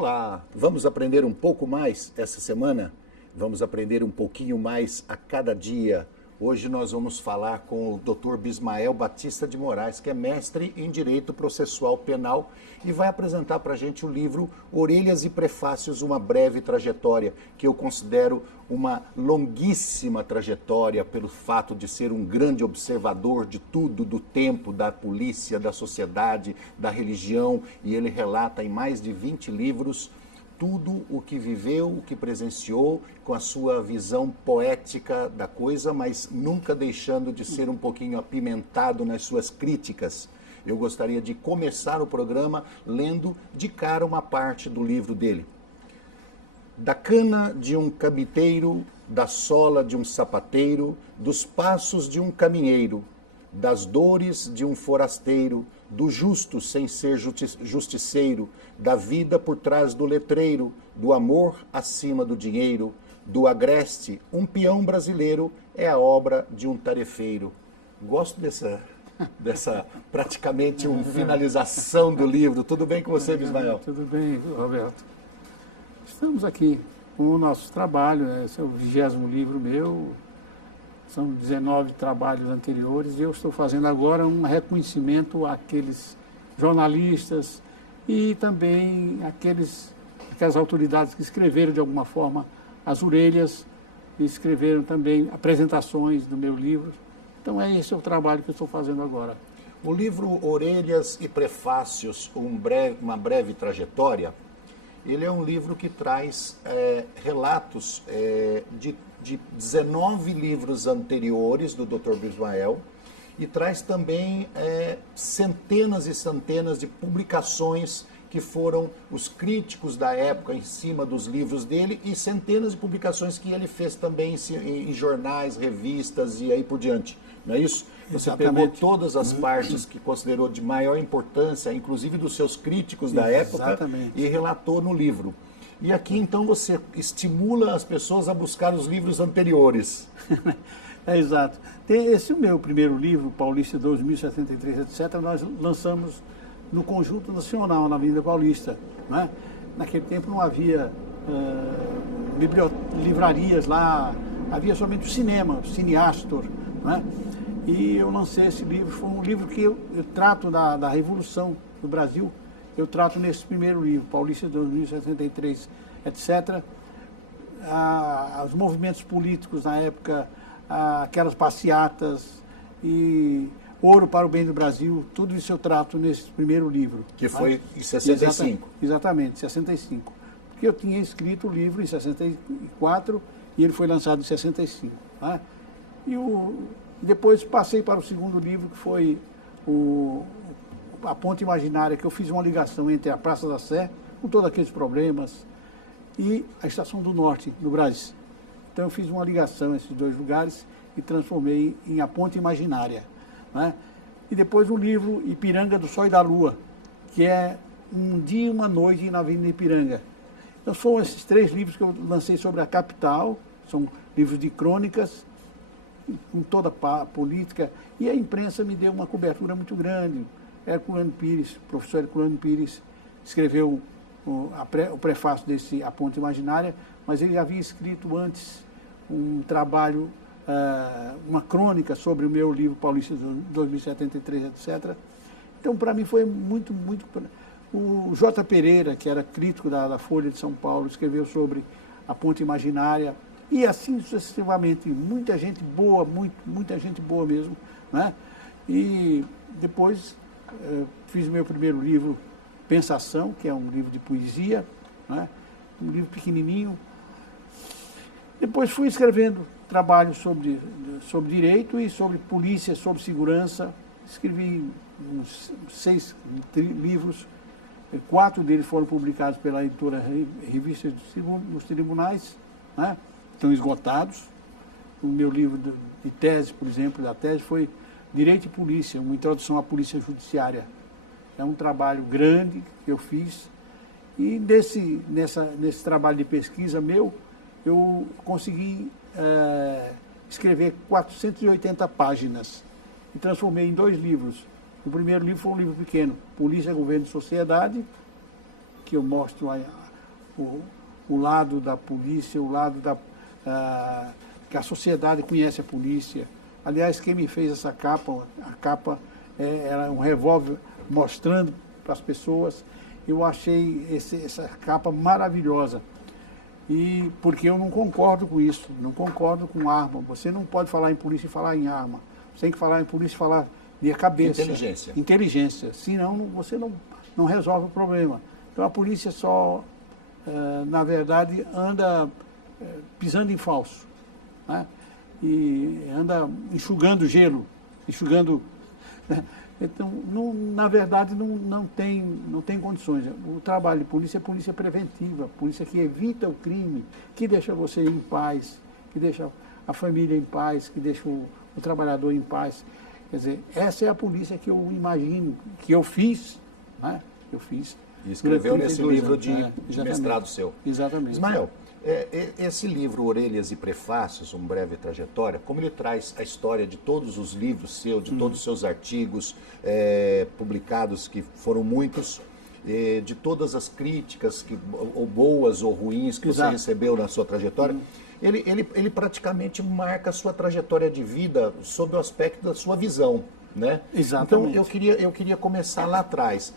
Olá, vamos aprender um pouco mais essa semana? Vamos aprender um pouquinho mais a cada dia. Hoje nós vamos falar com o Dr. Bismael Batista de Moraes, que é mestre em Direito Processual Penal e vai apresentar para a gente o livro Orelhas e Prefácios, uma breve trajetória, que eu considero uma longuíssima trajetória pelo fato de ser um grande observador de tudo, do tempo, da polícia, da sociedade, da religião, e ele relata em mais de 20 livros tudo o que viveu, o que presenciou, com a sua visão poética da coisa, mas nunca deixando de ser um pouquinho apimentado nas suas críticas. Eu gostaria de começar o programa lendo de cara uma parte do livro dele. Da cana de um cabiteiro, da sola de um sapateiro, dos passos de um caminheiro, das dores de um forasteiro, do justo sem ser justiceiro, da vida por trás do letreiro, do amor acima do dinheiro, do agreste, um peão brasileiro é a obra de um tarefeiro. Gosto dessa praticamente uma finalização do livro. Tudo bem com você, Bismael? Tudo bem, Roberto. Estamos aqui com o nosso trabalho, esse é o 20º livro meu. São 19 trabalhos anteriores e eu estou fazendo agora um reconhecimento àqueles jornalistas e também aquelas autoridades que escreveram de alguma forma as orelhas e escreveram também apresentações do meu livro. Então esse é o trabalho que eu estou fazendo agora. O livro Orelhas e Prefácios, uma breve trajetória, ele é um livro que traz relatos de 19 livros anteriores do Dr. Bismael e traz também centenas e centenas de publicações que foram os críticos da época em cima dos livros dele e centenas de publicações que ele fez também em jornais, revistas e aí por diante. Não é isso? Você pegou todas as partes que considerou de maior importância, inclusive dos seus críticos da época, e relatou no livro. E aqui, então, você estimula as pessoas a buscar os livros anteriores. Exato. Esse é o meu primeiro livro, Paulista 2073, etc., nós lançamos no Conjunto Nacional, na Avenida Paulista. Né? Naquele tempo não havia livrarias lá, havia somente o cinema, o Cineastor. Né? E eu lancei esse livro, foi um livro que eu trato da Revolução do Brasil. Eu trato nesse primeiro livro, Paulista 2063, etc., os movimentos políticos na época, aquelas passeatas e Ouro para o Bem do Brasil, tudo isso eu trato nesse primeiro livro. Que foi em 65. Exatamente, 65. Porque eu tinha escrito o livro em 64 e ele foi lançado em 65. Né? E depois passei para o segundo livro, que foi A Ponte Imaginária, que eu fiz uma ligação entre a Praça da Sé, com todos aqueles problemas, e a Estação do Norte, no Brasil. Então eu fiz uma ligação esses dois lugares e transformei em A Ponte Imaginária. Né? E depois o livro Ipiranga do Sol e da Lua, que é Um Dia e uma Noite na Avenida Ipiranga. Então são esses 3 livros que eu lancei sobre a capital, são livros de crônicas, com toda a política, e a imprensa me deu uma cobertura muito grande. Herculano Pires, o professor Herculano Pires, escreveu o prefácio desse A Ponte Imaginária, mas ele havia escrito antes um trabalho, uma crônica sobre o meu livro Paulista 2073, etc. Então, para mim, foi muito... O J. Pereira, que era crítico da Folha de São Paulo, escreveu sobre A Ponte Imaginária, e assim sucessivamente. Muita gente boa, muita gente boa mesmo. Né? E depois fiz o meu primeiro livro, Pensação, que é um livro de poesia, né? Um livro pequenininho. Depois fui escrevendo trabalhos sobre direito e sobre polícia, sobre segurança. Escrevi uns 6 livros, 4 deles foram publicados pela editora Revista dos Tribunais, né? Estão esgotados. O meu livro de tese, por exemplo, da tese foi Direito e Polícia, uma introdução à polícia judiciária. É um trabalho grande que eu fiz e nesse trabalho de pesquisa meu, eu consegui escrever 480 páginas e transformei em 2 livros. O primeiro livro foi um livro pequeno, Polícia, Governo e Sociedade, que eu mostro o lado da polícia, o lado que a sociedade conhece a polícia. Aliás, quem me fez essa capa, a capa era um revólver mostrando para as pessoas. Eu achei essa capa maravilhosa. E porque eu não concordo com isso, não concordo com arma. Você não pode falar em polícia e falar em arma. Você tem que falar em polícia e falar de cabeça. Inteligência. Inteligência. Senão você não resolve o problema. Então a polícia só, na verdade, anda pisando em falso, né? E anda enxugando gelo, enxugando... Né? Então, na verdade, não tem condições. O trabalho de polícia é polícia preventiva, polícia que evita o crime, que deixa você em paz, que deixa a família em paz, que deixa o trabalhador em paz. Quer dizer, essa é a polícia que eu imagino, que eu fiz, né? Eu fiz. E escreveu nesse livro de mestrado seu. Exatamente. Ismael, esse livro, Orelhas e Prefácios, uma breve trajetória, como ele traz a história de todos os livros seus, de todos os seus artigos publicados, que foram muitos, de todas as críticas, ou boas ou ruins, que você recebeu na sua trajetória, ele praticamente marca a sua trajetória de vida sob o aspecto da sua visão, né? Exatamente. Então, eu queria começar lá atrás,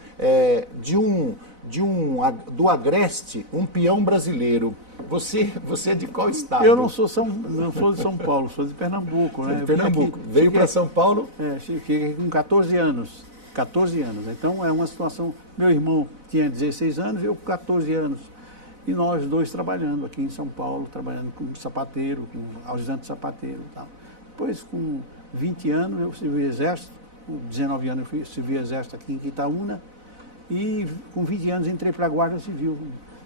do Agreste, um peão brasileiro. Você é de qual estado? Eu não sou de São Paulo, sou de Pernambuco, né? De Pernambuco. Veio para São Paulo? Cheguei com 14 anos. 14 anos. Então é uma situação. Meu irmão tinha 16 anos, eu com 14 anos. E nós dois trabalhando aqui em São Paulo, trabalhando como sapateiro, com ajudante sapateiro e tal. Depois, com 20 anos, eu servi o exército. Com 19 anos, eu servi o exército aqui em Quitaúna. E com 20 anos entrei para a Guarda Civil.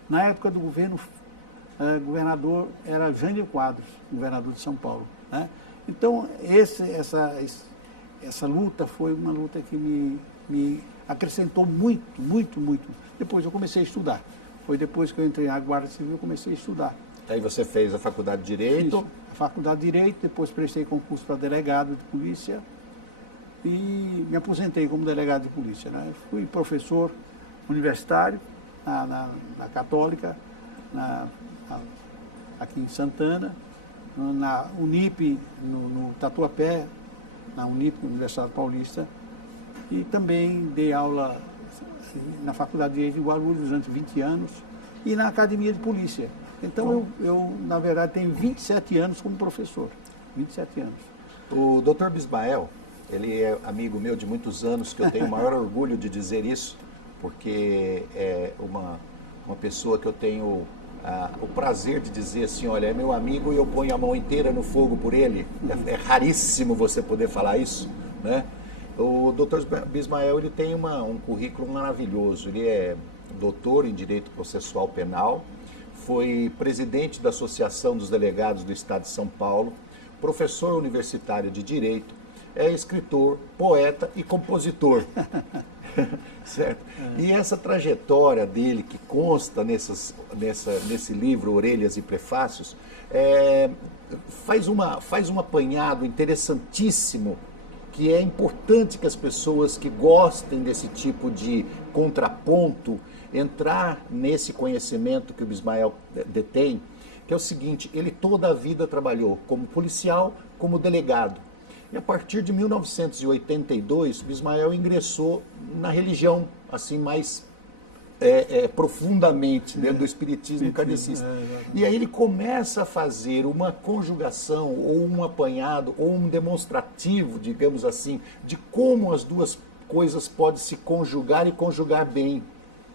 Na época do governo, governador era Jânio Quadros, governador de São Paulo, né? Então, essa luta foi uma luta que me acrescentou muito, muito, muito. Depois eu comecei a estudar. Foi depois que eu entrei na Guarda Civil, eu comecei a estudar. Aí você fez a faculdade de Direito? Fiz a faculdade de Direito, depois prestei concurso para delegado de polícia e me aposentei como delegado de polícia, né? Fui professor universitário na Católica, aqui em Santana, na Unip, no Tatuapé, na Unip, Universidade Paulista, e também dei aula na Faculdade de Direito de Guarulhos durante 20 anos e na Academia de Polícia. Então, eu na verdade, tenho 27 anos como professor. 27 anos. O Dr. Bismael, ele é amigo meu de muitos anos, que eu tenho o maior orgulho de dizer isso, porque é uma pessoa que eu tenho o prazer de dizer assim, olha, é meu amigo e eu ponho a mão inteira no fogo por ele. É raríssimo você poder falar isso, né? O Dr. Bismael, ele tem um currículo maravilhoso. Ele é doutor em Direito Processual Penal, foi presidente da Associação dos Delegados do Estado de São Paulo, professor universitário de Direito, é escritor, poeta e compositor. Certo? E essa trajetória dele, que consta nesse livro, Orelhas e Prefácios, faz um apanhado interessantíssimo, que é importante que as pessoas que gostem desse tipo de contraponto entrar nesse conhecimento que o Bismael detém, que é o seguinte: ele toda a vida trabalhou como policial, como delegado. E a partir de 1982, Bismael ingressou na religião, assim, mais profundamente, dentro do espiritismo kardecista. E aí ele começa a fazer uma conjugação, ou um apanhado, ou um demonstrativo, digamos assim, de como as duas coisas podem se conjugar e conjugar bem,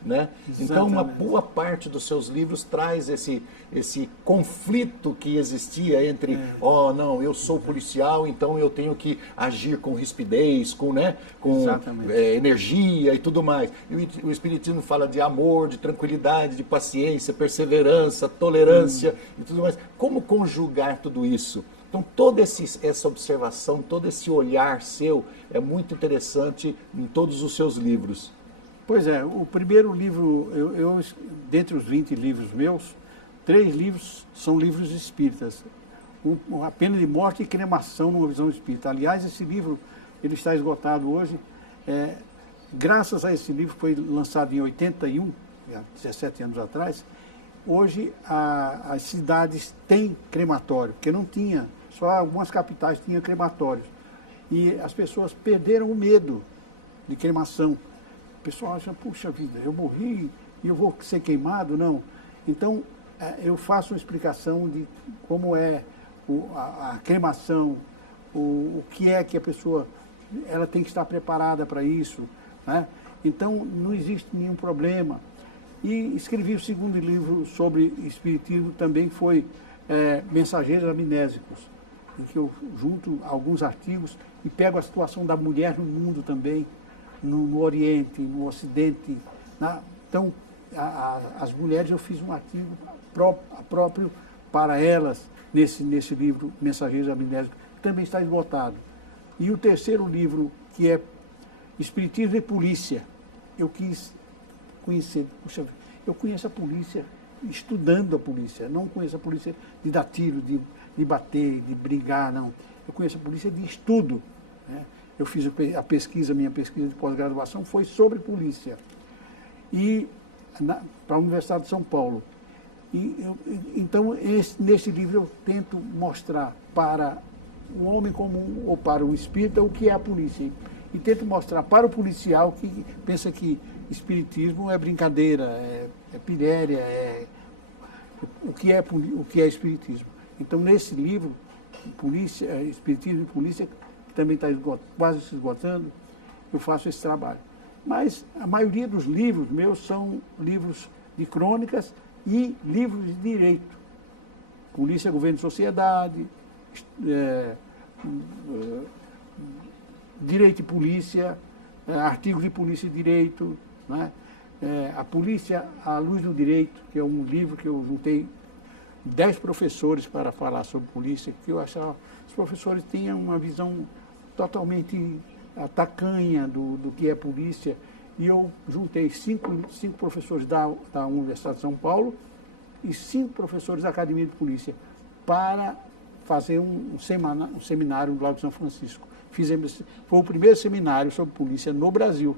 né? Então, uma boa parte dos seus livros traz esse conflito que existia entre, não, eu sou policial, então eu tenho que agir com rispidez, com energia e tudo mais. E o Espiritismo fala de amor, de tranquilidade, de paciência, perseverança, tolerância e tudo mais. Como conjugar tudo isso? Então, toda essa observação, todo esse olhar seu é muito interessante em todos os seus livros. Pois é, o primeiro livro, dentre os 20 livros meus, 3 livros são livros espíritas. A Pena de Morte e Cremação numa Visão Espírita. Aliás, esse livro ele está esgotado hoje. Graças a esse livro, foi lançado em 81, há 17 anos atrás, hoje as cidades têm crematório, porque não tinha, só algumas capitais tinham crematórios. E as pessoas perderam o medo de cremação. O pessoal acha, puxa vida, eu morri e eu vou ser queimado? Não. Então, eu faço uma explicação de como é a cremação, o que é que a pessoa ela tem que estar preparada para isso, né? Então, não existe nenhum problema. E escrevi o segundo livro sobre espiritismo, também foi Mensageiros Amnésicos, em que eu junto alguns artigos e pego a situação da mulher no mundo também, no Oriente, no Ocidente. Então, as mulheres, eu fiz um artigo próprio para elas nesse livro Mensageiros Amnésicos, que também está esgotado. E o terceiro livro, que é Espiritismo e Polícia, eu quis conhecer. Puxa, eu conheço a polícia estudando a polícia, não conheço a polícia de dar tiro, de bater, de brigar, não. Eu conheço a polícia de estudo, né? Eu fiz minha pesquisa de pós-graduação foi sobre polícia. E para a Universidade de São Paulo. Então, nesse livro eu tento mostrar para o homem comum ou para o espírita o que é a polícia. E tento mostrar para o policial que pensa que espiritismo é brincadeira, é pilhéria, o que é espiritismo. Então, nesse livro, Espiritismo e Polícia, que também está quase se esgotando, eu faço esse trabalho. Mas a maioria dos livros meus são livros de crônicas e livros de direito. Polícia, Governo e Sociedade, Direito e Polícia, artigos de Polícia e Direito, né? A Polícia à Luz do Direito, que é um livro que eu juntei 10 professores para falar sobre polícia, que eu achava que os professores tinham uma visão totalmente tacanha do que é polícia, e eu juntei cinco professores da Universidade de São Paulo e 5 professores da Academia de Polícia para fazer um seminário no Lago São Francisco. Foi o primeiro seminário sobre polícia no Brasil,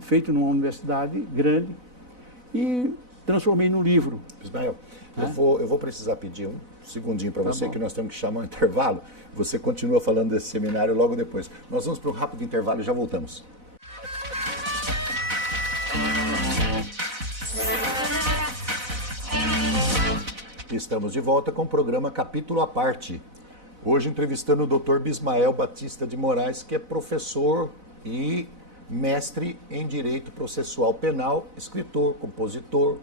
feito numa universidade grande, e transformei no livro. Ismael, eu vou precisar pedir um segundinho para você, que nós temos que chamar um intervalo. Você continua falando desse seminário logo depois. Nós vamos para um rápido intervalo e já voltamos. Estamos de volta com o programa Capítulo à Parte. Hoje entrevistando o Dr. Bismael Batista de Moraes, que é professor e mestre em Direito Processual Penal, escritor, compositor,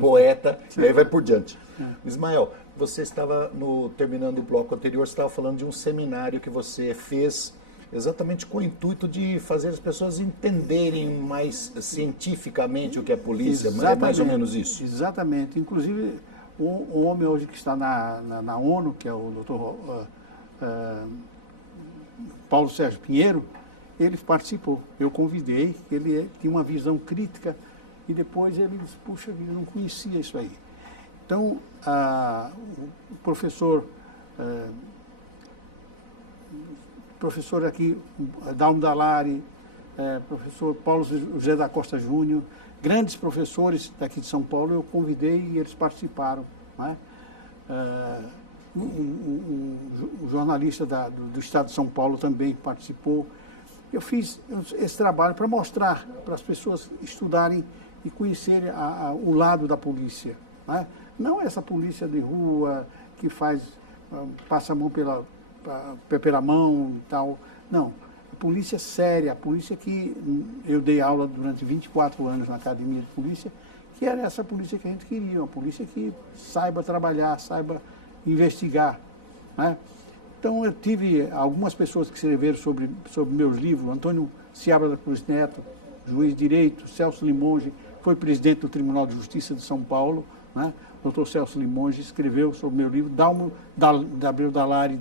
poeta, e aí vai por diante. Ismael, você estava, terminando o bloco anterior, você estava falando de um seminário que você fez exatamente com o intuito de fazer as pessoas entenderem mais cientificamente o que é polícia. É mais ou menos isso? Exatamente. Inclusive, o homem hoje que está na ONU, que é o doutor Paulo Sérgio Pinheiro, ele participou. Eu convidei, ele tinha uma visão crítica, e depois ele disse, puxa vida, eu não conhecia isso aí. Então, o professor aqui, Dalmo Dallari, professor Paulo José da Costa Júnior, grandes professores daqui de São Paulo, eu convidei e eles participaram, né? Um jornalista do Estado de São Paulo também participou. Eu fiz esse trabalho para mostrar, para as pessoas estudarem e conhecerem o lado da polícia, né? Não essa polícia de rua que passa a mão pela mão e tal. Não, a polícia séria, a polícia que eu dei aula durante 24 anos na Academia de Polícia, que era essa polícia que a gente queria, uma polícia que saiba trabalhar, saiba investigar, né? Então eu tive algumas pessoas que escreveram sobre meus livros, Antônio Seabra da Cruz Neto, juiz de direito, Celso Limonge, foi presidente do Tribunal de Justiça de São Paulo, né? Dr. Celso Limonge escreveu sobre meu livro, Dalmo Dallari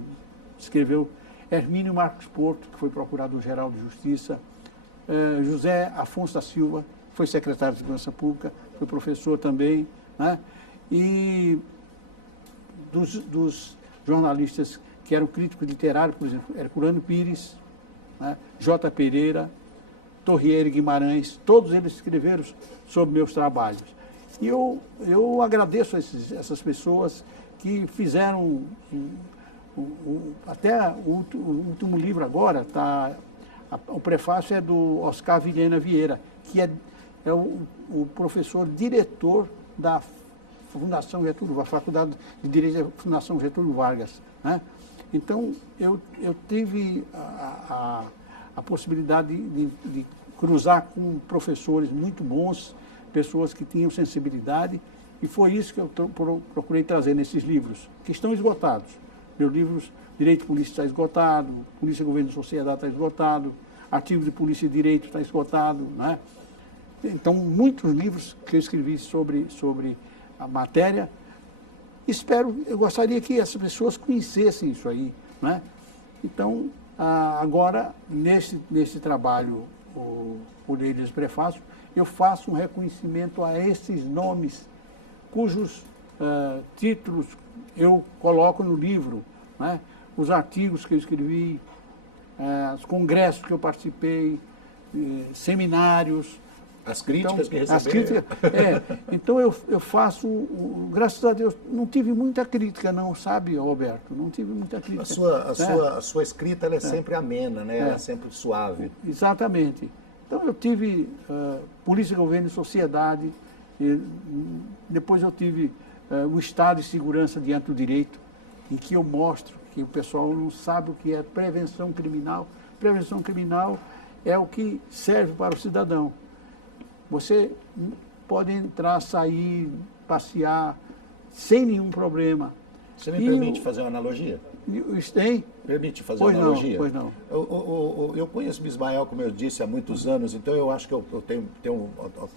escreveu, Hermínio Marcos Porto, que foi procurador-geral de Justiça, José Afonso da Silva, foi secretário de Segurança Pública, foi professor também, né? E dos jornalistas que eram críticos literários, por exemplo, Herculano Pires, né? J. Pereira, Torriere Guimarães, todos eles escreveram sobre meus trabalhos. E eu agradeço a essas pessoas que fizeram, até o último livro agora, o prefácio é do Oscar Vilhena Vieira, que é o professor diretor da Fundação Getúlio Vargas, Faculdade de Direito da Fundação Getúlio Vargas, né? Então, eu tive a possibilidade de cruzar com professores muito bons, pessoas que tinham sensibilidade, e foi isso que eu procurei trazer nesses livros, que estão esgotados. Meus livros, Direito e Polícia está esgotado, Polícia, Governo e Sociedade está esgotado, Artigos de Polícia e Direito está esgotado, né? Então, muitos livros que eu escrevi sobre a matéria. Eu gostaria que as pessoas conhecessem isso aí, né? Então, agora, nesse trabalho, o Lei dos Prefácios, eu faço um reconhecimento a esses nomes, cujos títulos eu coloco no livro, né? Os artigos que eu escrevi, os congressos que eu participei, seminários. As críticas que receberam. As críticas, então eu faço, graças a Deus, não tive muita crítica não, sabe, Roberto? Não tive muita crítica. A sua escrita ela é sempre amena, né? Ela é sempre suave. Exatamente. Então eu tive Polícia, Governo e Sociedade, depois eu tive o Estado e Segurança diante do Direito, em que eu mostro que o pessoal não sabe o que é prevenção criminal. Prevenção criminal é o que serve para o cidadão. Você pode entrar, sair, passear, sem nenhum problema. Você me permite fazer uma analogia? Tem? Permite fazer uma analogia? Pois não. Eu conheço Bismael, como eu disse, há muitos anos, então eu acho que eu tenho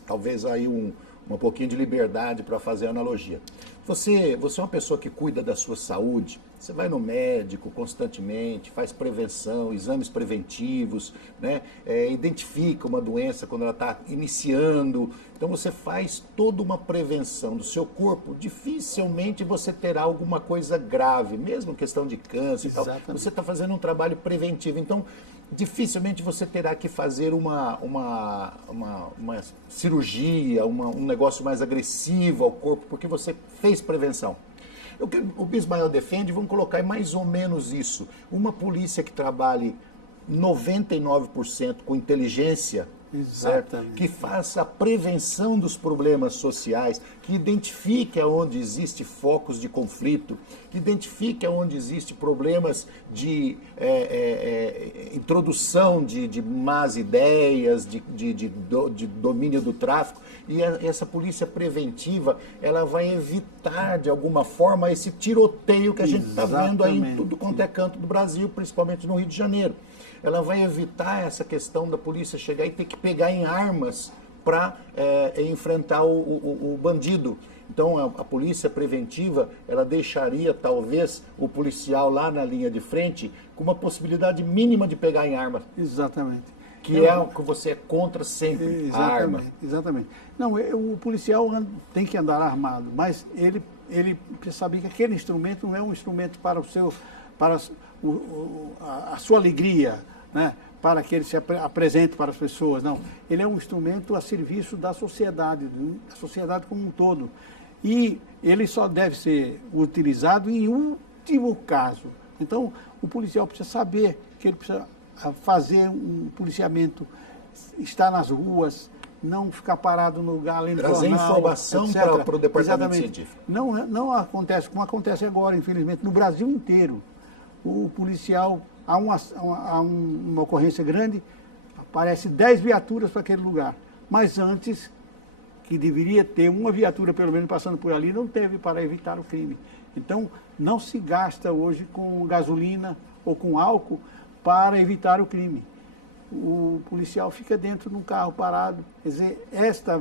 talvez aí um pouquinho de liberdade para fazer a analogia. Você é uma pessoa que cuida da sua saúde, você vai no médico constantemente, faz prevenção, exames preventivos, né? Identifica uma doença quando ela está iniciando, então você faz toda uma prevenção do seu corpo, dificilmente você terá alguma coisa grave, mesmo questão de câncer e tal, você está fazendo um trabalho preventivo, então dificilmente você terá que fazer uma cirurgia, um negócio mais agressivo ao corpo, porque você fez prevenção. O que o Bismael defende, vamos colocar mais ou menos isso. Uma polícia que trabalhe 99% com inteligência, certo? Que faça a prevenção dos problemas sociais, que identifique onde existe focos de conflito, que identifique onde existe problemas de introdução de más ideias, de domínio do tráfico. E essa polícia preventiva, ela vai evitar, de alguma forma, esse tiroteio que a gente está vendo aí em tudo quanto é canto do Brasil, principalmente no Rio de Janeiro. Ela vai evitar essa questão da polícia chegar e ter que pegar em armas para enfrentar o bandido. Então, a polícia preventiva, ela deixaria, talvez, o policial lá na linha de frente com uma possibilidade mínima de pegar em arma. Exatamente. Que é o que você é contra sempre, a arma. Exatamente. Não, o policial tem que andar armado, mas ele precisa saber que aquele instrumento não é um instrumento para a sua alegria, né? Para que ele se apresente para as pessoas, não. Ele é um instrumento a serviço da sociedade como um todo. E ele só deve ser utilizado em último caso. Então, o policial precisa saber que ele precisa fazer um policiamento, estar nas ruas, não ficar parado no lugar, lendo jornal, trazer informação para o departamento científico. Não acontece como acontece agora, infelizmente, no Brasil inteiro. O policial, há uma ocorrência grande, aparece 10 viaturas para aquele lugar. Mas antes, que deveria ter uma viatura pelo menos passando por ali, não teve para evitar o crime. Então, não se gasta hoje com gasolina ou com álcool para evitar o crime. O policial fica dentro de um carro parado. Quer dizer, esta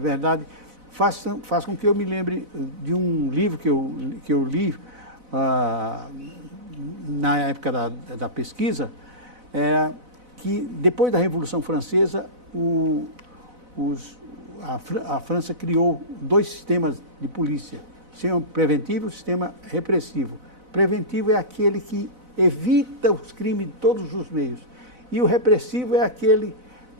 verdade faz com que eu me lembre de um livro que eu li na época da pesquisa, que depois da Revolução Francesa, a França criou 2 sistemas de polícia, o sistema preventivo e o sistema repressivo. Preventivo é aquele que evita os crimes de todos os meios, e o repressivo é aquele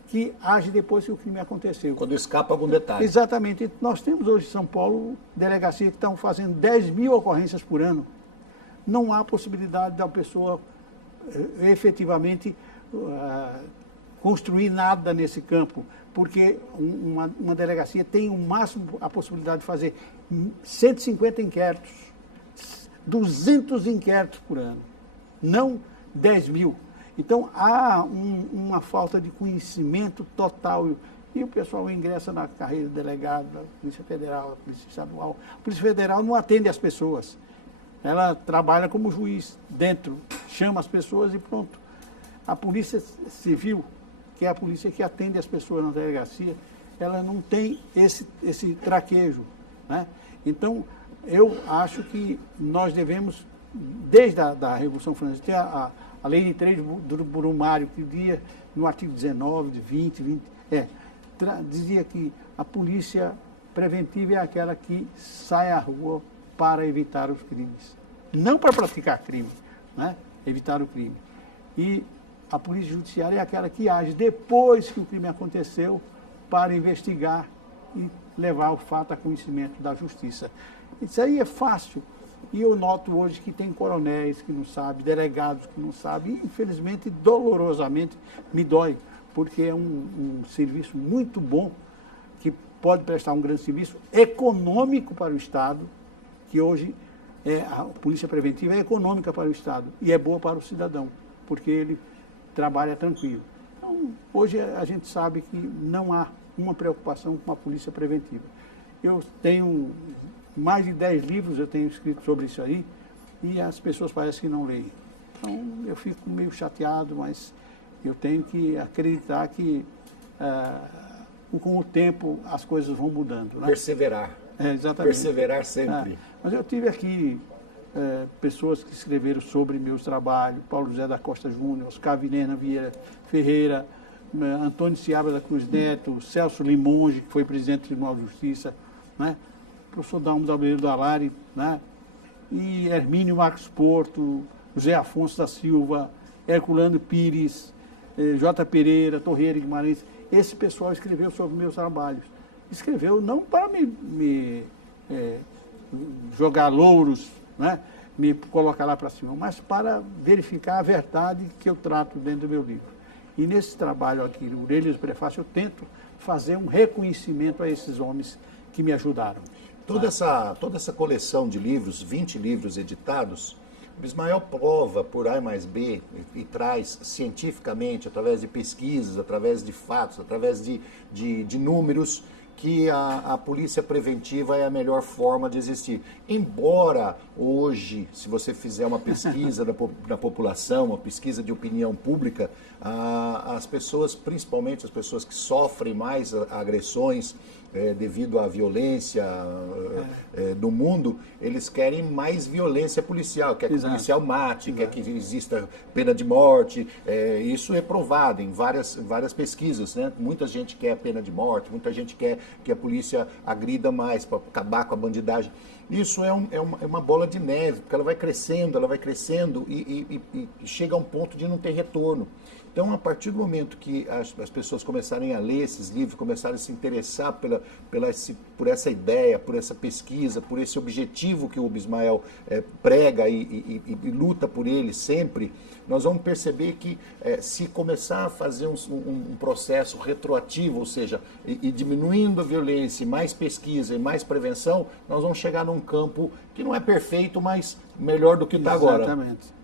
que age depois que o crime aconteceu. Quando escapa algum detalhe. Exatamente. Nós temos hoje em São Paulo delegacia que estão fazendo 10 mil ocorrências por ano. Não há possibilidade da pessoa efetivamente construir nada nesse campo, porque uma delegacia tem o máximo a possibilidade de fazer 150 inquéritos, 200 inquéritos por ano, não 10 mil. Então, há uma falta de conhecimento total. E o pessoal ingressa na carreira de delegado, da Polícia Federal, da Polícia Estadual. A Polícia Federal não atende as pessoas. Ela trabalha como juiz dentro, chama as pessoas e pronto. A Polícia Civil, que é a polícia que atende as pessoas na delegacia, ela não tem esse traquejo, né? Então, eu acho que nós devemos, desde a Revolução Francesa, ter a Lei de Três do Brumário, que dizia no artigo 19, de 20, dizia que a polícia preventiva é aquela que sai à rua para evitar os crimes. Não para praticar crime, né? Evitar o crime. E a polícia judiciária é aquela que age depois que o crime aconteceu para investigar e levar o fato a conhecimento da justiça. Isso aí é fácil. E eu noto hoje que tem coronéis que não sabem, delegados que não sabem. E, infelizmente, dolorosamente, me dói, porque é um serviço muito bom, que pode prestar um grande serviço econômico para o Estado, que hoje a polícia preventiva é econômica para o Estado e é boa para o cidadão, porque ele trabalha tranquilo. Então, hoje a gente sabe que não há uma preocupação com a polícia preventiva. Eu tenho mais de 10 livros, eu tenho escrito sobre isso aí, e as pessoas parecem que não leem. Então, eu fico meio chateado, mas eu tenho que acreditar que com o tempo as coisas vão mudando, né? Perseverar. Exatamente. Perseverar sempre. Mas eu tive aqui pessoas que escreveram sobre meus trabalhos, Paulo José da Costa Júnior, Oscar Vilhena Vieira Ferreira, Antônio Seabra da Cruz Neto, Celso Limonge, que foi presidente do Tribunal de Justiça, né? Professor Dalmo Dalbeiro do Alari, né? E Hermínio Marcos Porto, José Afonso da Silva, Herculano Pires, J. Pereira, Torreira Guimarães. Esse pessoal escreveu sobre meus trabalhos. Escreveu não para me jogar louros, né? Me colocar lá para cima, mas para verificar a verdade que eu trato dentro do meu livro. E nesse trabalho aqui, no Orelhas do Prefácio, eu tento fazer um reconhecimento a esses homens que me ajudaram. Toda essa coleção de livros, 20 livros editados, o Bismael prova por A mais B e traz cientificamente, através de pesquisas, através de fatos, através de números, que a polícia preventiva é a melhor forma de existir. Embora hoje, se você fizer uma pesquisa da população, uma pesquisa de opinião pública, as pessoas, principalmente as pessoas que sofrem mais agressões devido à violência do mundo, eles querem mais violência policial, quer que o policial mate, quer que exista pena de morte. Isso é provado em várias pesquisas, né? Muita gente quer pena de morte, muita gente quer que a polícia agrida mais para acabar com a bandidagem. Isso é uma bola de neve, porque ela vai crescendo e chega a um ponto de não ter retorno. Então, a partir do momento que as pessoas começarem a ler esses livros, começarem a se interessar por essa ideia, por essa pesquisa, por esse objetivo que o Bismael prega e luta por ele sempre, nós vamos perceber que se começar a fazer um processo retroativo, ou seja, e diminuindo a violência, mais pesquisa e mais prevenção, nós vamos chegar num campo que não é perfeito, mas melhor do que está agora. Exatamente.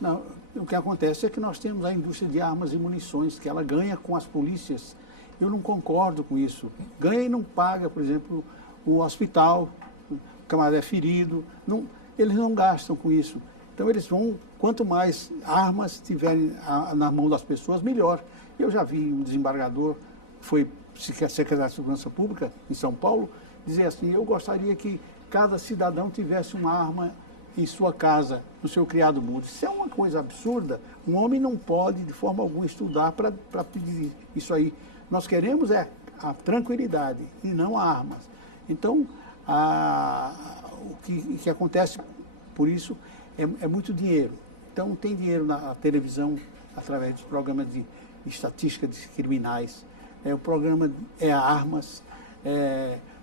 Não, o que acontece é que nós temos a indústria de armas e munições, que ela ganha com as polícias. Eu não concordo com isso. Ganha e não paga, por exemplo, o hospital, o camarada é ferido. Eles não gastam com isso. Então eles vão, quanto mais armas tiverem na mão das pessoas, melhor. Eu já vi um desembargador, foi secretário de Segurança Pública em São Paulo, dizer assim: eu gostaria que cada cidadão tivesse uma arma em sua casa, no seu criado mudo. Isso é uma coisa absurda. Um homem não pode, de forma alguma, estudar para pedir isso aí. Nós queremos a tranquilidade e não armas. Então, o que acontece por isso é muito dinheiro. Então, tem dinheiro na televisão, através dos programas estatística de criminais, o programa é armas,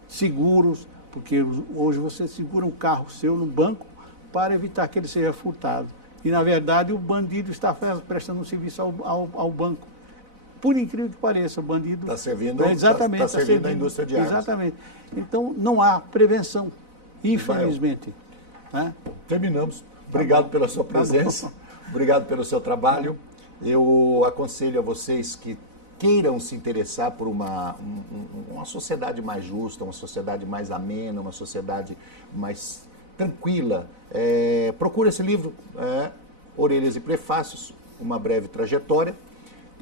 seguros, porque hoje você segura um carro seu no banco para evitar que ele seja furtado. E, na verdade, o bandido está prestando um serviço ao banco. Por incrível que pareça, o bandido... Está servindo, exatamente, tá servindo a indústria de armas. Exatamente. Então, não há prevenção, infelizmente. Né? Terminamos. Obrigado pela sua presença. Obrigado pelo seu trabalho. Eu aconselho a vocês que queiram se interessar por uma sociedade mais justa, uma sociedade mais amena, uma sociedade mais tranquila. Procure esse livro, Orelhas e Prefácios, uma breve trajetória,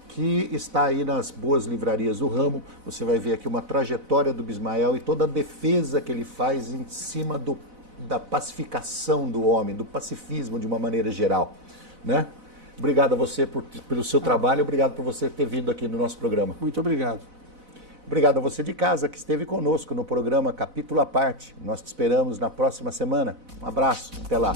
que está aí nas boas livrarias do ramo. Você vai ver aqui uma trajetória do Bismael e toda a defesa que ele faz em cima da pacificação do homem, do pacifismo de uma maneira geral, né? Obrigado a você pelo seu trabalho, obrigado por você ter vindo aqui no nosso programa. Muito obrigado. Obrigado a você de casa que esteve conosco no programa Capítulo à Parte. Nós te esperamos na próxima semana. Um abraço, até lá.